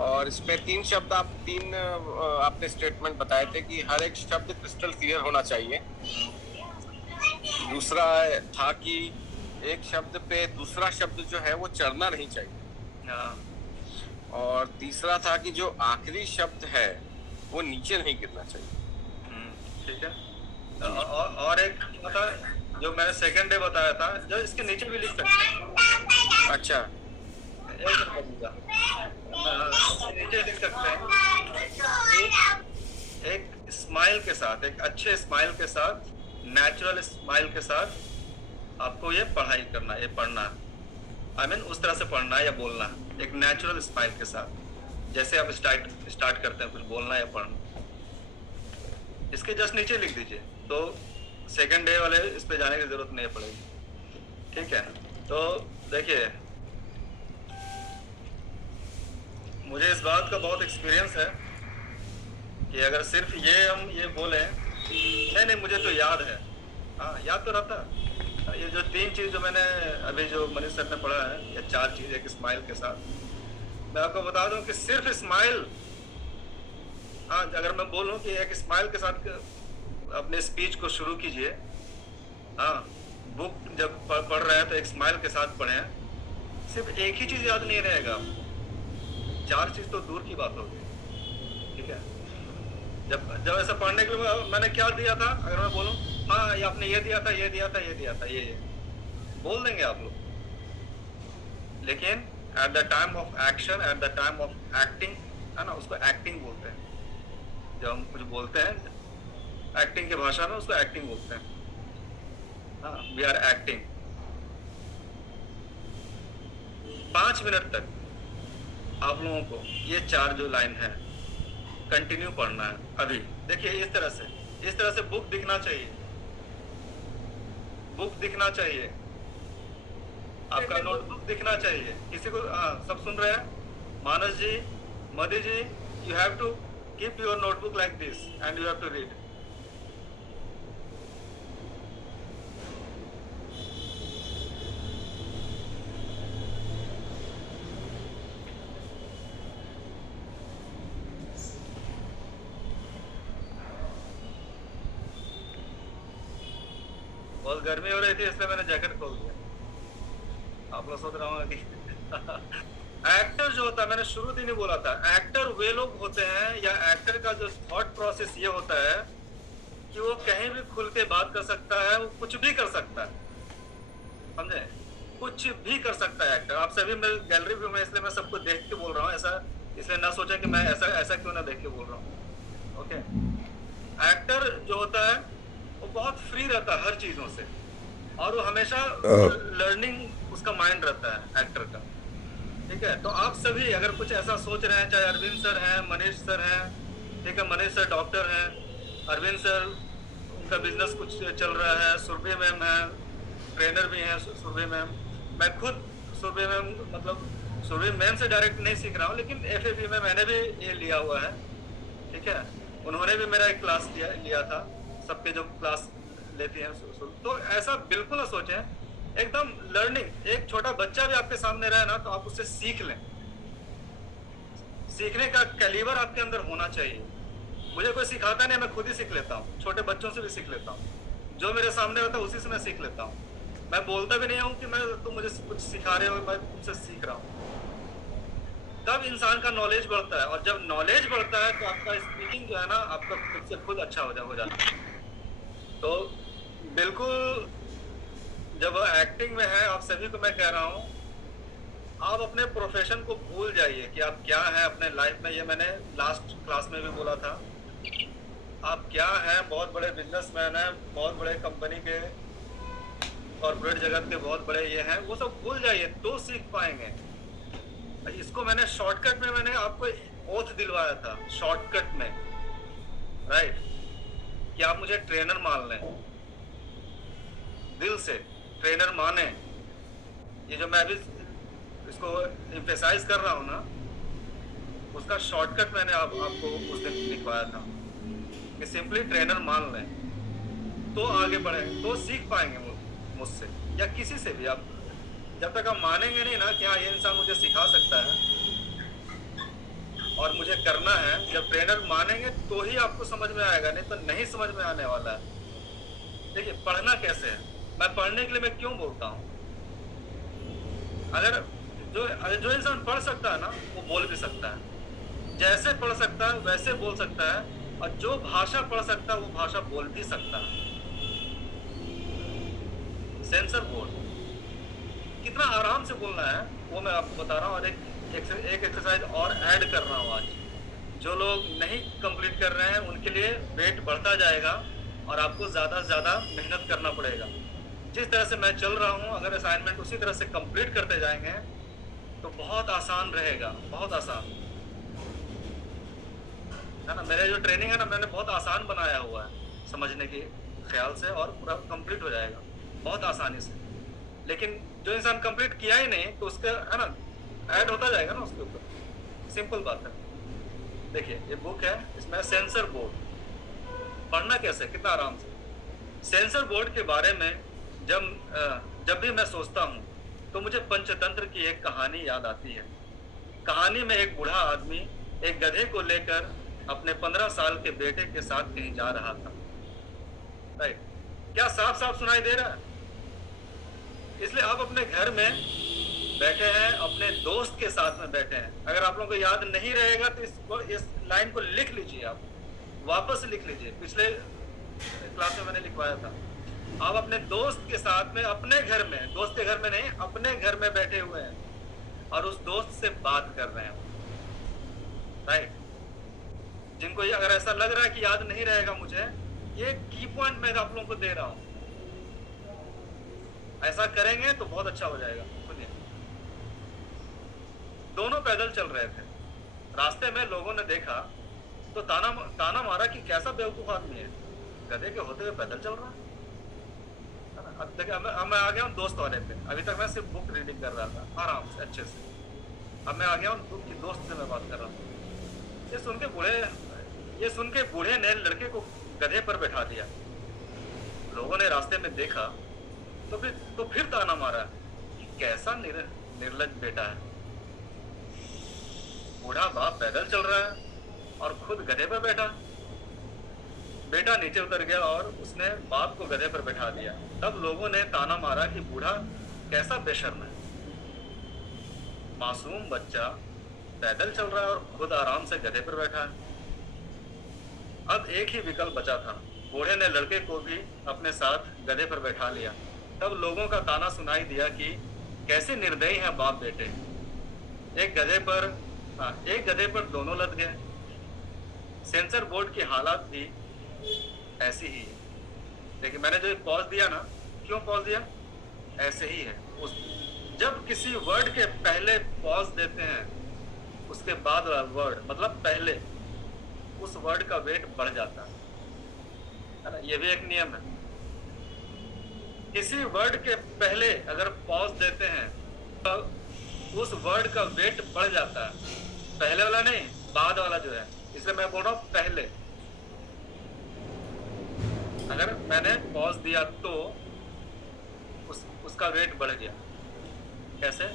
और इसमें तीन आपने स्टेटमेंट बताए थे कि हर एक शब्द क्रिस्टल क्लियर होना चाहिए। दूसरा था कि एक शब्द पे दूसरा शब्द जो है वो चढ़ना नहीं चाहिए। हाँ। और तीसरा था कि जो आखिरी शब्द है वो नीचे नहीं गिरना चाहिए। ठीक है। और एक क्या था जो मैंने सेकंड डे बताया था, जो इसके नीचे भी लिख सकते हैं। अच्छा, एक मिनट बदलूंगा, नीचे लिख सकते हैं एक स्माइल के साथ, एक अच्छे स्माइल के साथ, नेचुरल स्माइल के साथ आपको ये पढ़ाई करना है, ये पढ़ना है। I mean, उस तरह से पढ़ना है या बोलना है, एक नेचुरल स्माइल के साथ, जैसे आप स्टार्ट करते हैं कुछ बोलना या पढ़ना। इसके जस्ट नीचे लिख दीजिए, तो सेकंड डे वाले इस पे जाने की जरूरत नहीं पड़ेगी। ठीक है, तो देखिए मुझे इस बात का बहुत एक्सपीरियंस है कि अगर सिर्फ हम ये बोलें नहीं मुझे तो याद है, हाँ याद तो रहता। ये जो 3 चीज़ जो मैंने अभी जो मनीष सर ने पढ़ा है, या 4 चीज़ एक स्माइल के साथ, मैं आपको बता दूं कि सिर्फ स्माइल, हाँ अगर मैं बोलूं कि एक स्माइल के साथ अपने स्पीच को शुरू कीजिए, हाँ बुक जब पढ़ रहे हैं तो एक स्माइल के साथ पढ़ें, सिर्फ एक ही चीज़ याद नहीं रहेगा, 4 चीज़ तो दूर की बात होगी। ठीक है, जब ऐसा पढ़ने के लिए मैंने क्या दिया था, अगर मैं बोलूं हाँ ये आपने ये दिया था, ये दिया था, ये दिया था, ये बोल देंगे आप लोग। लेकिन at the time of action, at the time of acting, है ना, उसको एक्टिंग बोलते हैं। जब हम कुछ बोलते हैं एक्टिंग की भाषा में, उसको एक्टिंग बोलते हैं। हाँ, वी आर एक्टिंग। 5 मिनट तक आप लोगों को ये 4 जो लाइन है कंटिन्यू पढ़ना है। अभी देखिए इस तरह से बुक दिखना चाहिए, बुक दिखना चाहिए, आपका नोटबुक दिखना चाहिए। किसी को सब सुन रहे हैं? Manas ji, Madhu ji, you have to keep your notebook like this and you have to read. बहुत गर्मी हो रही थी इसलिए मैंने जैकेट खोल दिया। आप लोग सोच रहे होंगे कि एक्टर जो होता है, मैंने शुरू ही नहीं बोला था, एक्टर वे लोग होते हैं, या एक्टर का जो थॉट प्रोसेस ये होता है कि वो कहीं भी खुल के बात कर सकता है, वो कुछ भी कर सकता है, समझे, कुछ भी कर सकता है एक्टर। आप सभी मेरे गैलरी व्यू में, इसलिए मैं सबको देख के बोल रहा हूँ, ऐसा इसलिए ना सोचे कि मैं ऐसा क्यों ना देख के बोल रहा हूँ। ओके, एक्टर जो होता है वो बहुत फ्री रहता है हर चीजों से, और वो हमेशा लर्निंग उसका माइंड रहता है एक्टर का। ठीक है, तो आप सभी अगर कुछ ऐसा सोच रहे हैं, चाहे अरविंद सर हैं, मनीष सर हैं, ठीक है, मनीष सर डॉक्टर हैं, अरविंद सर उनका बिजनेस कुछ चल रहा है, सुरभि मैम है, ट्रेनर भी हैं सुरभि मैम, मैं खुद सुरभि मैम, मतलब सुरभि मैम से डायरेक्ट नहीं सीख रहा हूँ, लेकिन FAB में मैंने भी ये लिया हुआ है। ठीक है, उन्होंने भी मेरा एक क्लास लिया था, सबके जो क्लास लेती हैं। तो ऐसा बिल्कुल ना सोचें, एकदम लर्निंग। एक छोटा बच्चा भी आपके सामने रहे ना, तो आप उससे सीख लें। सीखने का कैलिबर आपके अंदर होना चाहिए। मुझे कोई सिखाता नहीं, मैं खुद ही सीख लेता हूँ, छोटे बच्चों से भी सीख लेता हूँ, जो मेरे सामने होता है उसी से मैं सीख लेता हूँ। मैं बोलता भी नहीं हूँ कि तुम मुझे कुछ सिखा रहे हो, मैं तुमसे सीख रहा हूँ। तब इंसान का नॉलेज बढ़ता है, और जब नॉलेज बढ़ता है तो आपका स्पीकिंग जो है ना, आपका खुद से खुद अच्छा हो जाता है। तो बिल्कुल, जब एक्टिंग में है, आप सभी को मैं कह रहा हूँ, आप अपने प्रोफेशन को भूल जाइए कि आप क्या हैं अपने लाइफ में। ये मैंने लास्ट क्लास में भी बोला था, आप क्या हैं, बहुत बड़े बिजनेसमैन हैं, बहुत बड़े कंपनी के कॉर्पोरेट जगत के बहुत बड़े ये हैं, वो सब भूल जाइए तो सीख पाएंगे। इसको मैंने शॉर्टकट में, मैंने आपको ओथ दिलवाया था शॉर्टकट में, राइट, कि आप मुझे ट्रेनर मान लें, दिल से ट्रेनर माने। ये जो मैं अभी इसको एम्फेसाइज कर रहा हूँ ना, उसका शॉर्टकट मैंने आपको उस दिन लिखवाया था कि सिंपली ट्रेनर मान लें, तो आगे बढ़ेंगे, तो सीख पाएंगे मुझसे या किसी से भी। आप जब तक आप मानेंगे नहीं ना कि हाँ ये इंसान मुझे सिखा सकता है, करना है, जब ट्रेनर मानेंगे तो ही आपको समझ में आएगा, नहीं तो नहीं समझ में आने वाला है। देखिए पढ़ना कैसे है, मैं पढ़ने के लिए मैं क्यों बोलता हूँ, अगर जो इंसान पढ़ सकता है ना वो बोल भी सकता है, जैसे पढ़ सकता है वैसे बोल सकता है, और जो भाषा पढ़ सकता है वो भाषा बोल भी सकता है। सेंसर बोर्ड कितना आराम से बोलना है वो मैं आपको बता रहा हूँ, और एक एक्सरसाइज और ऐड कर रहा हूँ आज। जो लोग नहीं कंप्लीट कर रहे हैं उनके लिए वेट बढ़ता जाएगा और आपको ज़्यादा से ज़्यादा मेहनत करना पड़ेगा। जिस तरह से मैं चल रहा हूँ, अगर असाइनमेंट उसी तरह से कंप्लीट करते जाएंगे तो बहुत आसान रहेगा, बहुत आसान है ना। मेरे जो ट्रेनिंग है ना, मैंने बहुत आसान बनाया हुआ है समझने के ख्याल से, और पूरा कंप्लीट हो जाएगा बहुत आसानी से। लेकिन जो इंसान कंप्लीट किया ही नहीं तो उसका है ना ऐड होता जाएगा ना उसके ऊपर, सिंपल बात है। देखिए ये बुक है, इसमें सेंसर बोर्ड पढ़ना कैसे, कितना आराम से। सेंसर बोर्ड के बारे में जब भी मैं सोचता हूँ तो मुझे पंचतंत्र की एक कहानी याद आती है। कहानी में एक बूढ़ा आदमी एक गधे को लेकर अपने 15 साल के बेटे के साथ कहीं जा रहा था। राइट, क्या साफ साफ सुनाई दे रहा है? इसलिए आप अपने घर में बैठे हैं, अपने दोस्त के साथ में बैठे हैं। अगर आप लोगों को याद नहीं रहेगा तो इस लाइन को लिख लीजिए, आप वापस लिख लीजिए, पिछले क्लास में मैंने लिखवाया था। आप अपने दोस्त के साथ में अपने घर में, दोस्त के घर में नहीं, अपने घर में बैठे हुए हैं और उस दोस्त से बात कर रहे हैं। राइट, जिनको ये अगर ऐसा लग रहा है कि याद नहीं रहेगा मुझे, ये की पॉइंट मैं आप लोगों को दे रहा हूं। ऐसा करेंगे तो बहुत अच्छा हो जाएगा। सुनिए, दोनों पैदल चल रहे थे, रास्ते में लोगों ने देखा तो ताना मारा कि कैसा बेवकूफ आदमी है, गधे के होते हुए पैदल चल रहा है। अब देखिए, अब मैं आ गया हूँ दोस्त वाले पे। अभी तक मैं सिर्फ बुक रीडिंग कर रहा था आराम से अच्छे से, अब मैं आ गया हूँ बुक की दोस्त से मैं बात कर रहा हूँ। ये सुन के बूढ़े ने लड़के को गधे पर बैठा दिया। लोगों ने रास्ते में देखा तो फिर ताना मारा कि कैसा निर्लज्ज बेटा है, बूढ़ा बाप पैदल चल रहा है और खुद गधे पर बैठा। बेटा नीचे उतर गया और उसने बाप को गधे पर बैठा दिया। तब लोगों ने ताना मारा कि बूढ़ा कैसा बेशर्म है, मासूम बच्चा पैदल चल रहा है और खुद आराम से गधे पर बैठा है। अब एक ही विकल्प बचा था, बूढ़े ने लड़के को भी अपने साथ गधे पर बैठा लिया। तब लोगों का ताना सुनाई दिया कि कैसे निर्दयी हैं बाप बेटे, एक गधे पर दोनों लद गए। सेंसर बोर्ड की हालत भी ऐसी ही है। देखिए मैंने जो पॉज दिया ना, क्यों पॉज दिया? ऐसे ही है। जब किसी वर्ड के पहले पॉज देते हैं, उसके बाद वर्ड मतलब पहले, उस वर्ड का वेट बढ़ जाता है ना। ये भी एक नियम है। किसी वर्ड के पहले अगर पॉज देते हैं तो उस वर्ड का वेट बढ़ जाता है, पहले वाला नहीं, बाद वाला जो है। इसलिए मैं बोल रहा हूं पहले। अगर मैंने पॉज दिया तो उसका वेट बढ़ गया। कैसे?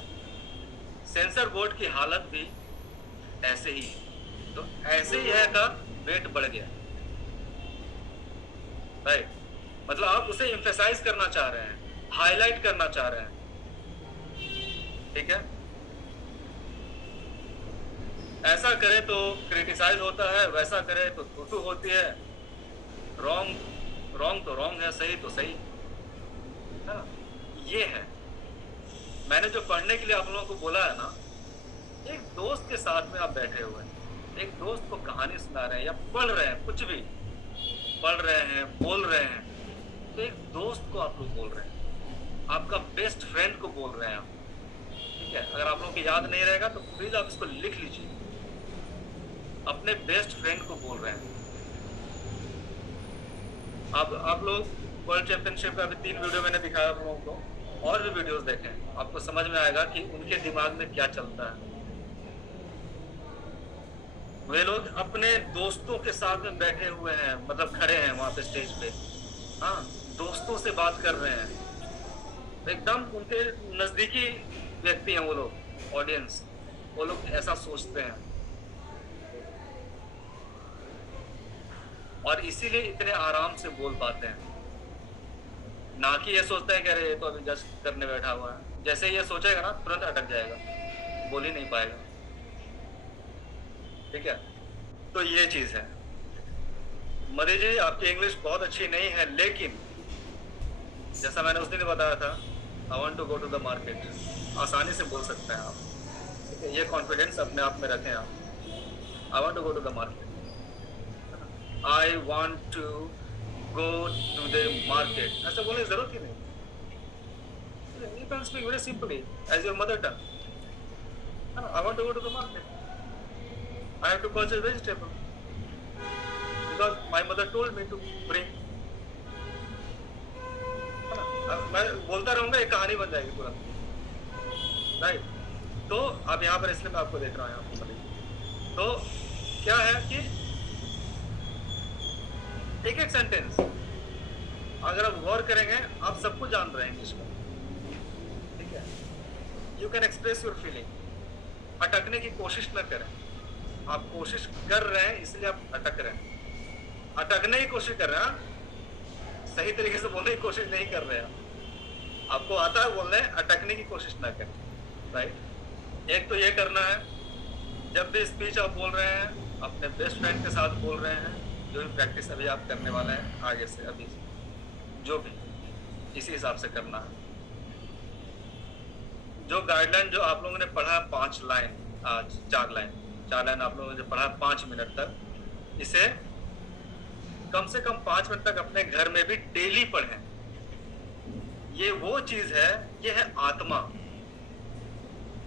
सेंसर बोर्ड की हालत भी ऐसे ही, तो ऐसे ही है का वेट बढ़ गया। राइट, मतलब आप उसे एम्फेसाइज करना चाह रहे हैं, हाईलाइट करना चाह रहे हैं। ठीक है, ऐसा करे तो क्रिटिसाइज होता है, वैसा करे तो थूथू होती है। रॉन्ग तो रॉन्ग है, सही तो सही है ना। ये है, मैंने जो पढ़ने के लिए आप लोगों को बोला है ना, एक दोस्त के साथ में आप बैठे हुए हैं, एक दोस्त को कहानी सुना रहे हैं या पढ़ रहे हैं, कुछ भी पढ़ रहे हैं, बोल रहे हैं, तो एक दोस्त को आप लोग बोल रहे हैं, आपका बेस्ट फ्रेंड को बोल रहे हैं आप। ठीक है, अगर आप लोगों को याद नहीं रहेगा तो प्लीज आप इसको लिख लीजिए, अपने बेस्ट फ्रेंड को बोल रहे हैं आप लोग। वर्ल्ड चैंपियनशिप का अभी 3 वीडियो मैंने दिखाया आप लोगों को, और भी वीडियोस देखें, आपको समझ में आएगा कि उनके दिमाग में क्या चलता है। वे लोग अपने दोस्तों के साथ में बैठे हुए हैं, मतलब खड़े हैं वहां पे स्टेज पे, हाँ, दोस्तों से बात कर रहे हैं, एकदम उनके नजदीकी व्यक्ति हैं वो लोग, ऑडियंस, वो लोग ऐसा सोचते हैं। और इसीलिए इतने आराम से बोल पाते हैं, ना कि ये सोचता है कि अरे ये तो अभी जस्ट करने बैठा हुआ है। जैसे ये सोचेगा ना तुरंत अटक जाएगा, बोल ही नहीं पाएगा। ठीक है, तो ये चीज है। मधु जी आपकी इंग्लिश बहुत अच्छी नहीं है, लेकिन जैसा मैंने उस दिन बताया था, I want to go to the market, आसानी से बोल सकते हैं आप। ठीक है, ये कॉन्फिडेंस अपने आप में रखें आप। I want to go to the market, I want to go to the market, ऐसा बोलने की जरूरत ही नहीं। You can speak very simply as your mother tongue. I want to go to the market. I have to purchase vegetable because my mother told me to bring. मैं बोलता रहूंगा, एक कहानी बन जाएगी पूरा, राइट। तो अब यहाँ पर इसलिए मैं आपको देख रहा हूँ यहाँ पर। तो क्या है कि एक एक सेंटेंस अगर आप गौर करेंगे, आप सब कुछ जान रहे हैं इंग्लिश में। ठीक है, you can express your feeling. अटकने की कोशिश न करें, आप कोशिश कर रहे हैं इसलिए आप अटक रहे हैं। अटकने की कोशिश कर रहे हैं, सही तरीके से बोलने की कोशिश नहीं कर रहे हैं। आपको आता है बोलने, अटकने की कोशिश ना करें, राइट। एक तो ये करना है, जब भी स्पीच आप बोल रहे हैं अपने बेस्ट फ्रेंड के साथ बोल रहे हैं, जो भी प्रैक्टिस अभी आप करने वाले हैं आगे से, अभी जो भी इसी हिसाब से करना है। जो गाइडलाइन जो आप लोगों ने पढ़ा 5 लाइन, आज 4 लाइन आप लोगों ने जो पढ़ा 5 मिनट तक, इसे कम से कम 5 मिनट तक अपने घर में भी डेली पढ़ें। ये वो चीज है, ये है आत्मा।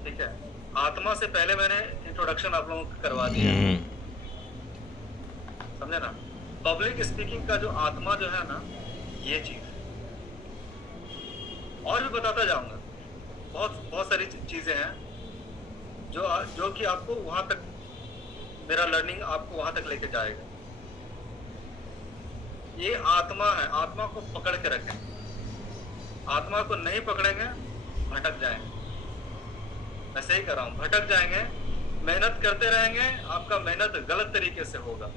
ठीक है, आत्मा से पहले मैंने इंट्रोडक्शन आप लोगों को करवा दिया, समझे ना। पब्लिक स्पीकिंग का जो आत्मा जो है ना, ये चीज और भी बताता जाऊंगा। बहुत सारी चीजें हैं जो कि आपको वहां तक, मेरा लर्निंग आपको वहां तक लेके जाएगा। ये आत्मा है, आत्मा को पकड़ के रखें। आत्मा को नहीं पकड़ेंगे भटक जाएंगे। मैं सही कर रहा हूं, भटक जाएंगे। मेहनत करते रहेंगे, आपका मेहनत गलत तरीके से होगा।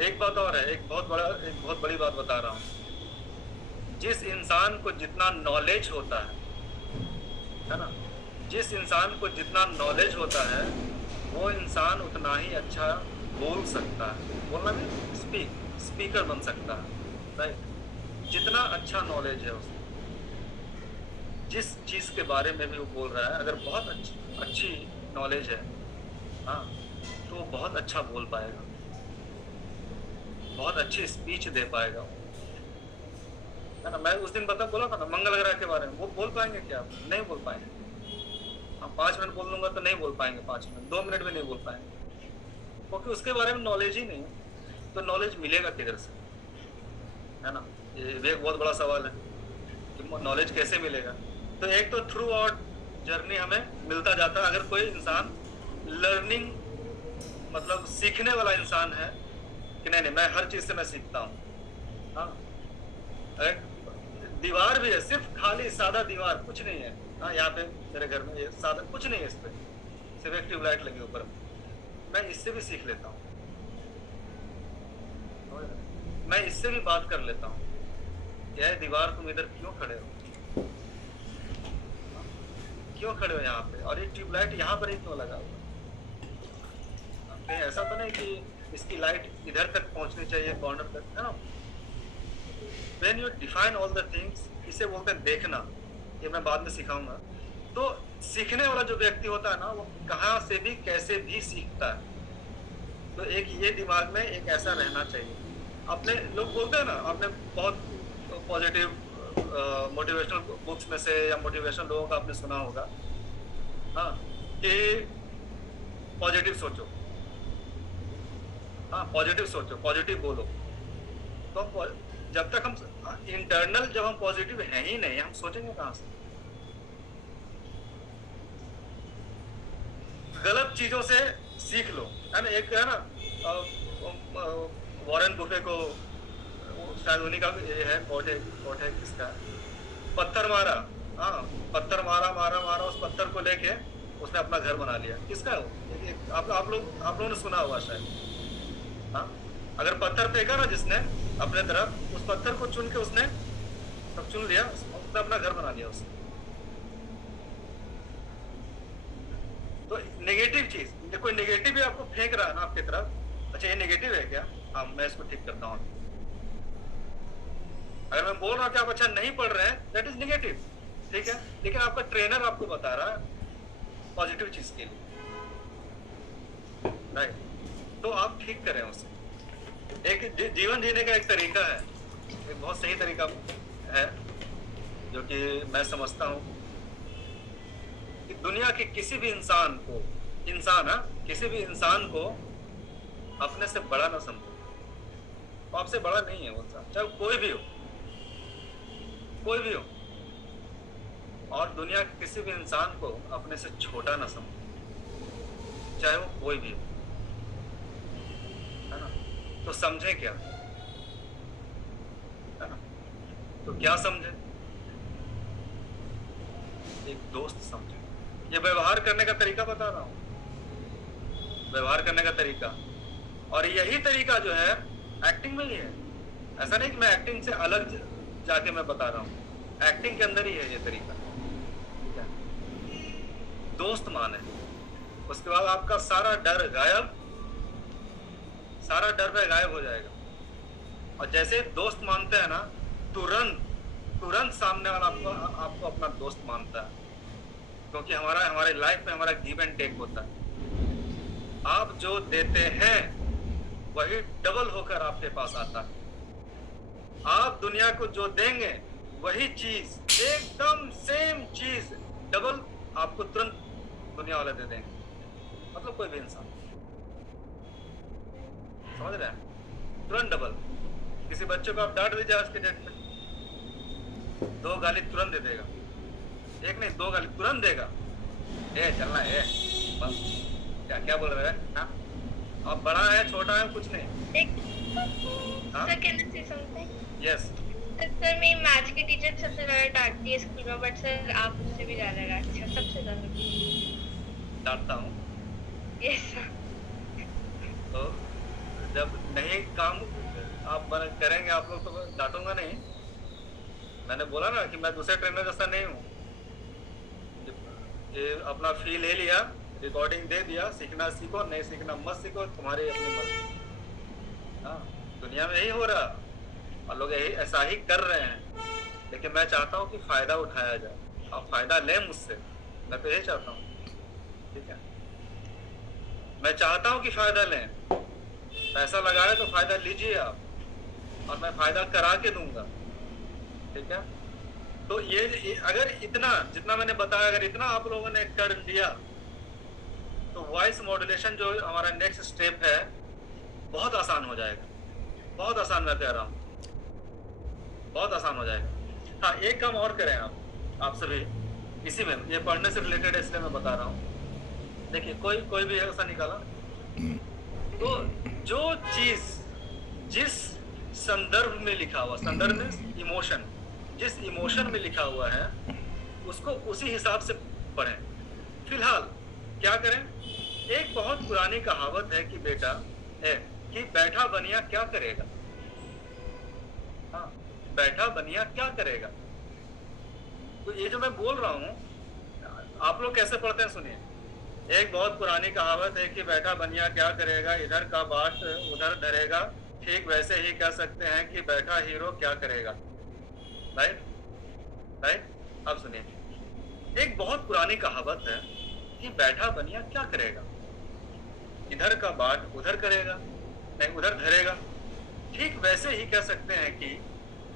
एक बात और है, एक बहुत बड़ी बात बता रहा हूं। जिस इंसान को जितना नॉलेज होता है ना, जिस इंसान को जितना नॉलेज होता है, वो इंसान उतना ही अच्छा बोल सकता है। बोलना भी स्पीकर बन सकता है, राइट। जितना अच्छा नॉलेज है उसको, जिस चीज के बारे में भी वो बोल रहा है, अगर बहुत अच्छी नॉलेज है, हाँ, तो वो बहुत अच्छा बोल पाएगा, बहुत अच्छी स्पीच दे पाएगा, है ना। मैं उस दिन बोला था ना मंगल ग्रह के बारे में, वो बोल पाएंगे क्या? नहीं बोल पाएंगे। हम 5 मिनट बोल दूंगा तो नहीं बोल पाएंगे, 5 मिनट 2 मिनट में नहीं बोल पाएंगे, क्योंकि उसके बारे में नॉलेज ही नहीं। तो नॉलेज मिलेगा किधर से, है ना। ये भी एक बहुत बड़ा सवाल है कि नॉलेज कैसे मिलेगा। तो एक तो थ्रू आउट जर्नी हमें मिलता जाता है। अगर कोई इंसान लर्निंग मतलब सीखने वाला इंसान है कि नहीं मैं हर चीज से मैं सीखता हूँ, हाँ, दीवार भी है, सिर्फ खाली सादा दीवार, कुछ नहीं है। हाँ, यहाँ पे मेरे घर में ये सादा कुछ नहीं है, इस पे सिर्फ एक ट्यूबलाइट लगी ऊपर, मैं इससे भी सीख लेता हूँ, मैं इससे भी बात कर लेता हूँ। क्या है दीवार, तुम इधर क्यों खड़े हो, क्यों खड़े हो यहाँ पे, और ये ट्यूबलाइट यहाँ पर ही क्यों लगा हुआ? कहीं ऐसा तो नहीं कि इसकी लाइट इधर तक पहुंचनी चाहिए, कॉर्नर तक, है ना। When you define all the things, इसे बोलते हैं देखना। ये मैं बाद में सिखाऊंगा। तो सीखने वाला जो व्यक्ति होता है ना, वो कहाँ से भी कैसे भी सीखता है। तो एक ये दिमाग में एक ऐसा रहना चाहिए। अपने लोग बोलते हैं ना, आपने बहुत पॉजिटिव मोटिवेशनल बुक्स में से या मोटिवेशनल लोगों का आपने सुना होगा, हाँ, कि पॉजिटिव सोचो, हाँ, पॉजिटिव सोचो, पॉजिटिव बोलो। तो जब तक हम इंटरनल जब हम पॉजिटिव हैं ही नहीं, हम सोचेंगे कहाँ से? गलत चीजों से सीख लो, है ना। एक है ना वॉरेन बुफे को, शायद उन्हीं का ये है कोट है किसका, पत्थर मारा, हाँ, पत्थर मारा, उस पत्थर को लेके उसने अपना घर बना लिया। किसका है वो? आप लोगों ने सुना हुआ शायद, हाँ, अगर पत्थर फेंका ना जिसने अपने तरफ, उस पत्थर को चुन के उसने सब चुन लिया, उसने अपना घर बना लिया उसने। तो नेगेटिव चीज, ये कोई नेगेटिव भी आपको फेंक रहा है ना आपकी तरफ, अच्छा ये नेगेटिव है क्या, हाँ मैं इसको ठीक करता हूँ। अगर मैं बोल रहा हूँ कि आप अच्छा नहीं पढ़ रहे हैं, दैट इज नेगेटिव, ठीक है, लेकिन आपका ट्रेनर आपको बता रहा है पॉजिटिव चीज के लिए, राइट, तो आप ठीक करें उसे। एक जीवन जीने का एक तरीका है, एक बहुत सही तरीका है जो कि मैं समझता हूँ कि दुनिया के किसी भी इंसान को, किसी भी इंसान को अपने से बड़ा ना समझो। वो आपसे बड़ा नहीं है वो इंसान, चाहे कोई भी हो, कोई भी हो। और दुनिया के किसी भी इंसान को अपने से छोटा ना समझो, चाहे वो कोई भी हो, है ना। तो समझे क्या, है ना, तो क्या समझे, एक दोस्त समझे। ये व्यवहार करने का तरीका बता रहा हूँ, व्यवहार करने का तरीका, और यही तरीका जो है एक्टिंग में ही है। ऐसा नहीं कि मैं एक्टिंग से अलग जाके मैं बता रहा हूँ, एक्टिंग के अंदर ही है ये तरीका, ठीक है। दोस्त माने, उसके बाद आपका सारा डर गायब, सारा डर पे गायब हो जाएगा। और जैसे दोस्त मानते हैं ना, तुरंत सामने वाला आपको अपना दोस्त मानता है, क्योंकि हमारे लाइफ में हमारा गिव एंड टेक होता है। आप जो देते हैं वही डबल होकर आपके पास आता है। आप दुनिया को जो देंगे वही चीज, एकदम सेम चीज डबल आपको तुरंत दुनिया वाले दे देंगे, मतलब कोई भी इंसान, समझ रहे हैं, तुरंत डबल। किसी बच्चे को आप डांट दीजिए आज के डेट में, 2 गाली तुरंत दे देगा, एक नहीं 2 गाली तुरंत देगा, ए चलना है, बस क्या बोल रहे हैं, हाँ अब बड़ा है छोटा है कुछ नहीं। एक सर कैन आई से समथिंग? यस सर मेरी मैथ्स की टीचर सबसे ज्यादा डांटती है स्कूल में, बट सर आप उससे भी ज्यादा डांटते हैं, सबसे ज्यादा डांटता हूँ। Yes sir. तो जब नहीं काम आप करेंगे आप लोग तो डांटूंगा नहीं। मैंने बोला ना कि मैं दूसरे ट्रेनर जैसा नहीं हूँ, ये अपना फी ले लिया, रिकॉर्डिंग दे दिया, सीखना सीखो, नहीं सीखना मत सीखो, तुम्हारी अपनी मर्जी। हाँ, दुनिया में यही हो रहा और लोग यही ऐसा ही कर रहे हैं, लेकिन मैं चाहता हूँ कि फायदा उठाया जाए, आप फायदा लें मुझसे, मैं तो यही चाहता हूँ, ठीक है। मैं चाहता हूँ कि फायदा लें, पैसा लगाए तो फायदा लीजिए आप, और मैं फायदा करा के दूंगा, ठीक है। तो ये अगर इतना जितना मैंने बताया, अगर इतना आप लोगों ने कर लिया तो वॉइस मॉड्यूलेशन जो हमारा नेक्स्ट स्टेप है बहुत आसान हो जाएगा, बहुत आसान, मैं कह रहा हूँ बहुत आसान हो जाएगा। हाँ, एक काम और करें आप सभी, इसी में ये पढ़ने से रिलेटेड है इसलिए मैं बता रहा हूँ। देखिए कोई भी ऐसा निकाला तो जो चीज जिस संदर्भ में लिखा हुआ, संदर्भ में इमोशन, जिस इमोशन में लिखा हुआ है उसको उसी हिसाब से पढ़ें। फिलहाल क्या करें, एक बहुत पुरानी कहावत है कि बेटा है कि बैठा बनिया क्या करेगा, हाँ बैठा बनिया क्या करेगा। तो ये जो मैं बोल रहा हूँ आप लोग कैसे पढ़ते हैं सुनिए। एक बहुत पुरानी कहावत है कि बैठा बनिया क्या करेगा, इधर का बाट उधर धरेगा, ठीक वैसे ही कह सकते हैं कि बैठा हीरो क्या करेगा। राइट, अब सुनिए, एक बहुत पुरानी कहावत है कि बैठा बनिया क्या करेगा, इधर का बाट उधर करेगा, नहीं उधर धरेगा, ठीक वैसे ही कह सकते हैं कि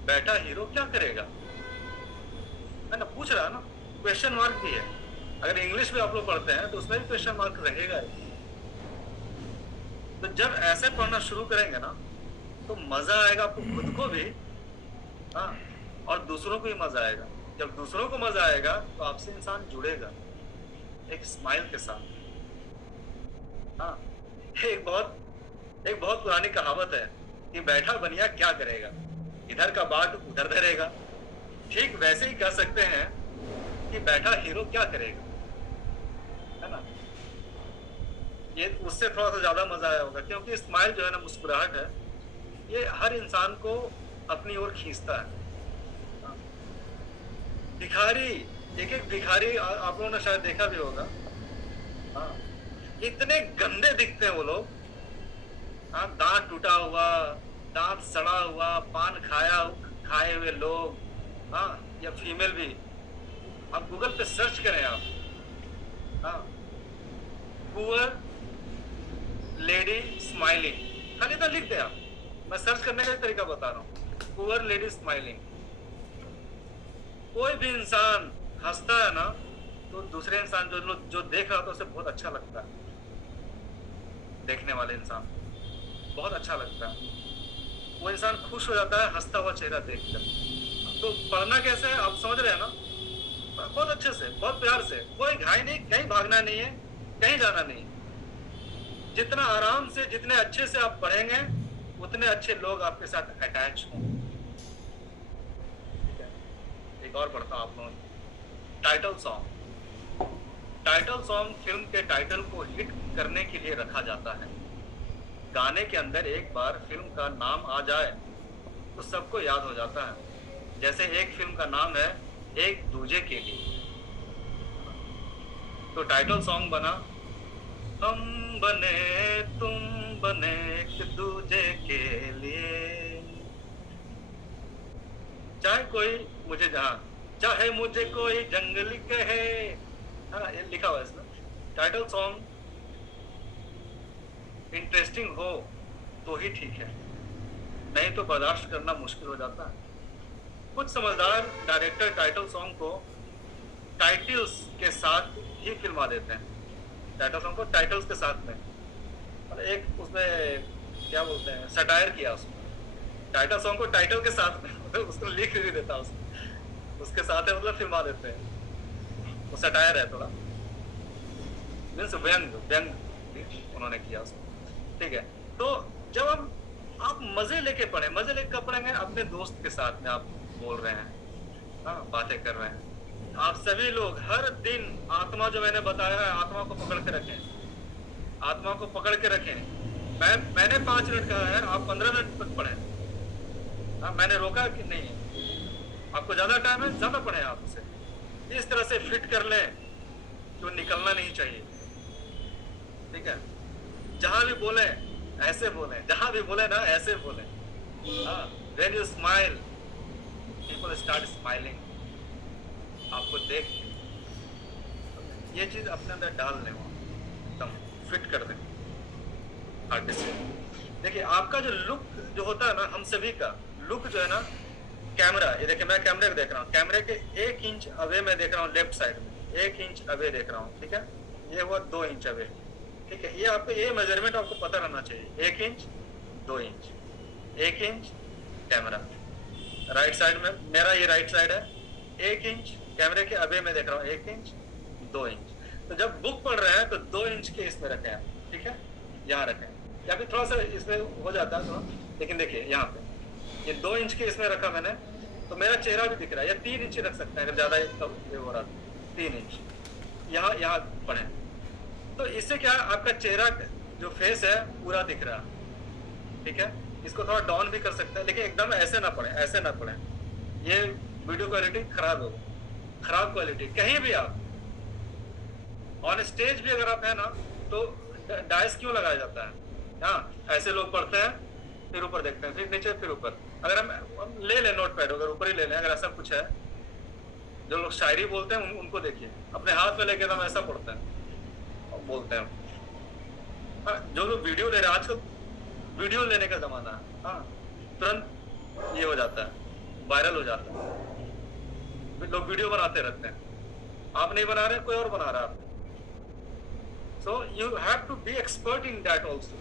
बैठा हीरो क्या करेगा। है ना, पूछ रहा ना, क्वेश्चन मार्क भी है। अगर इंग्लिश में आप लोग पढ़ते हैं तो उसमें भी क्वेश्चन मार्क रहेगा ही। तो जब ऐसे पढ़ना शुरू करेंगे ना तो मजा आएगा आपको खुद को भी, हाँ, और दूसरों को भी मजा आएगा। जब दूसरों को मजा आएगा तो आपसे इंसान जुड़ेगा एक स्माइल के साथ। हाँ, एक बहुत पुरानी कहावत है कि बैठा बनिया क्या करेगा, इधर का बाट उधर धरेगा, ठीक वैसे ही कह सकते हैं कि बैठा हीरो क्या करेगा, है ना। ये उससे थोड़ा सा ज्यादा मजा आया होगा, क्योंकि स्माइल जो है ना, मुस्कुराहट है, ये हर इंसान को अपनी ओर खींचता है। भिखारी, एक एक भिखारी आप लोगों ने शायद देखा भी होगा, हाँ, इतने गंदे दिखते हैं वो लोग, हाँ, दांत टूटा हुआ, दांत सड़ा हुआ, पान खाए हुए लोग, हाँ, या फीमेल भी, आप गूगल पे सर्च करें आप, हाँ, पुअर लेडी स्माइलिंग, खाली इतना लिख दे आप, मैं सर्च करने का तरीका बता रहा हूँ, पुअर लेडी स्माइलिंग। कोई भी इंसान हंसता है ना, तो दूसरे इंसान जो देख रहा था उसे बहुत अच्छा लगता है, देखने वाले इंसान बहुत अच्छा लगता है, वो इंसान खुश हो जाता है हंसता हुआ चेहरा देखकर। तो पढ़ना कैसे है आप समझ रहे हैं ना, बहुत अच्छे से, बहुत प्यार से, कोई घाई नहीं, कहीं भागना नहीं है, कहीं जाना नहीं। जितना आराम से, जितने अच्छे से आप पढ़ेंगे, उतने अच्छे लोग आपके साथ अटैच होंगे। ठीक है, एक और पढ़ता हूं आप लोगों, title song. Title song film के टाइटल को हिट करने के लिए रखा जाता है। गाने के अंदर एक बार फिल्म का नाम आ जाए तो सबको याद हो जाता है। जैसे एक फिल्म का नाम है एक दूजे के लिए, तो टाइटल सॉन्ग बना हम बने तुम बने एक दूजे के लिए, चाहे कोई मुझे चाहे मुझे कोई जंगली कहे, है ना, ये लिखा हुआ है इसमें। टाइटल सॉन्ग इंटरेस्टिंग हो तो ही ठीक है, नहीं तो बर्दाश्त करना मुश्किल हो जाता है। कुछ समझदार डायरेक्टर टाइटल सॉन्ग को टाइटल्स के साथ ही फिल्मा देते हैं, टाइटल सॉन्ग को टाइटल्स के साथ में, मतलब एक उसमें क्या बोलते हैं, सटायर किया उसमें, टाइटल सॉन्ग को टाइटल के साथ में, मतलब उसको लिख भी देता उसके साथ है, मतलब फिल्मा देते हैं, वो सटायर है थोड़ा, मीन्स व्यंग उन्होंने किया उसको। ठीक है, तो जब आप मजे लेके पढ़े, मजे लेके पढ़ेंगे, अपने दोस्त के साथ में आप बोल रहे हैं, हाँ, बातें कर रहे हैं, आप सभी लोग हर दिन आत्मा, जो मैंने बताया है, आत्मा को पकड़ के रखें, आत्मा को पकड़ के रखें। मैंने 5 मिनट कहा है, आप 15 मिनट तक पढ़ें, हाँ, मैंने रोका कि नहीं, आपको ज्यादा टाइम है, ज्यादा पढ़ें आप उसे, इस तरह से फिट कर लें जो निकलना नहीं चाहिए। ठीक है, जहां भी बोले ऐसे बोले, जहां भी बोले ना ऐसे बोले, हाँ, when you smile people start smiling, आपको देख ये चीज अपने अंदर डाल लें, एकदम फिट कर दें आर्टिस्ट से। देखिए आपका जो लुक जो होता है ना, हम सभी का लुक जो है ना, कैमरा, ये देखिए मैं कैमरे को देख रहा हूँ, कैमरे के 1 इंच अवे में देख रहा हूँ, लेफ्ट साइड में 1 इंच अवे देख रहा हूँ, ठीक है, ये हुआ 2 इंच अवे, ठीक है, ये आपको, ये मेजरमेंट आपको पता रहना चाहिए, 1 inch 2 inch, 1 inch camera, right side में मेरा ये राइट साइड है, 1 इंच कैमरे के अवे में देख रहा हूँ, 1 इंच 2 इंच। तो जब बुक पढ़ रहे हैं तो 2 इंच के इसमें रखें आप, ठीक है, यहाँ रखें, या फिर थोड़ा सा इसमें हो जाता है थोड़ा, लेकिन देखिए यहाँ पे ये 2 इंच के इसमें रखा मैंने, तो मेरा चेहरा भी दिख रहा है, या 3 इंच रख सकते हैं अगर ज्यादा ये हो रहा है, 3 इंच यहाँ पढ़े, तो इससे क्या आपका चेहरा जो फेस है पूरा दिख रहा है। ठीक है, इसको थोड़ा डाउन भी कर सकते हैं, लेकिन एकदम ऐसे ना पढ़े, ऐसे ना पढ़े, ये वीडियो क्वालिटी खराब होगी, खराब क्वालिटी। कहीं भी आप ऑन स्टेज भी अगर आप है ना, तो डाइस क्यों लगाया जाता है, हाँ, ऐसे लोग पढ़ते हैं, फिर ऊपर देखते हैं, फिर नीचे, फिर ऊपर। अगर हम ले लें नोट पैड, अगर ऊपर ही ले लें, अगर ऐसा कुछ है, जो लोग शायरी बोलते हैं उनको देखिए, अपने हाथ में लेके हम ऐसा पढ़ते हैं और बोलते हैं। हाँ, जो लोग वीडियो ले रहे हैं, आजकल वीडियो लेने का जमाना है, हाँ, तुरंत ये हो जाता है, वायरल हो जाता है, लोग वीडियो बनाते रहते हैं, आप नहीं बना रहे, कोई और बना रहा है। So you have to be expert in that also.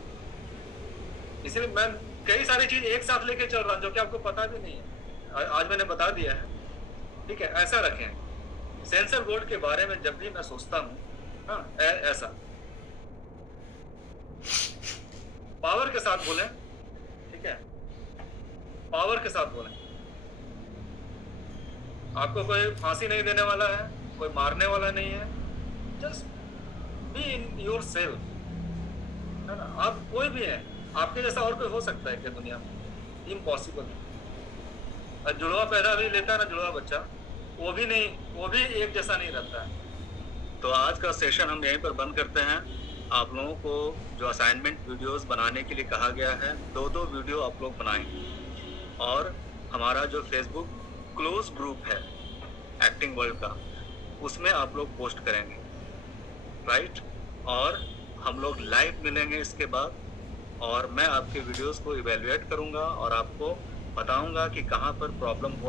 इसलिए मैं कई सारी चीज एक साथ लेके चल रहा हूँ जो कि आपको पता भी नहीं है, आज मैंने बता दिया है। ठीक है, ऐसा रखें। सेंसर बोर्ड के बारे में जब भी मैं सोचता हूँ, हाँ, ऐसा पावर के साथ बोलें, ठीक है, पावर के साथ बोलें। आपको कोई फांसी नहीं देने वाला है, कोई मारने वाला नहीं है, just be in your self, है ना? आप कोई भी है, आपके जैसा और कोई हो सकता है क्या दुनिया में? इम्पॉसिबल है। और जुड़वा पैदा भी लेता है ना जुड़वा बच्चा, वो भी नहीं, वो भी एक जैसा नहीं रहता है। तो आज का सेशन हम यहीं पर बंद करते हैं। आप लोगों को जो असाइनमेंट वीडियोस बनाने के लिए कहा गया है, 2-2 वीडियो आप लोग बनाएं और हमारा जो फेसबुक क्लोज ग्रुप है एक्टिंग वर्ल्ड का, उसमें आप लोग पोस्ट करेंगे, राइट? और हम लोग लाइव मिलेंगे इसके बाद, और मैं आपके वीडियोस को इवेलुएट करूंगा और आपको बताऊंगा कि कहाँ पर प्रॉब्लम हो